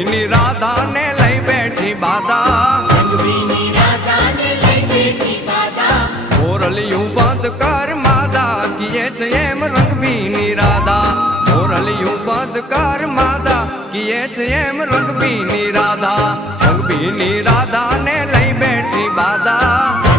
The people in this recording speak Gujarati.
રંગભીની રાધા ને લઈ બેઠી બાધા મોરલિયું બંધ કર માદા કિયે છે એમ રંગભીની રાધા મોરલિયું બંધ કર માદા કિયે છે એમ રંગભીની રાધા ને લઈ બેઠી બાધા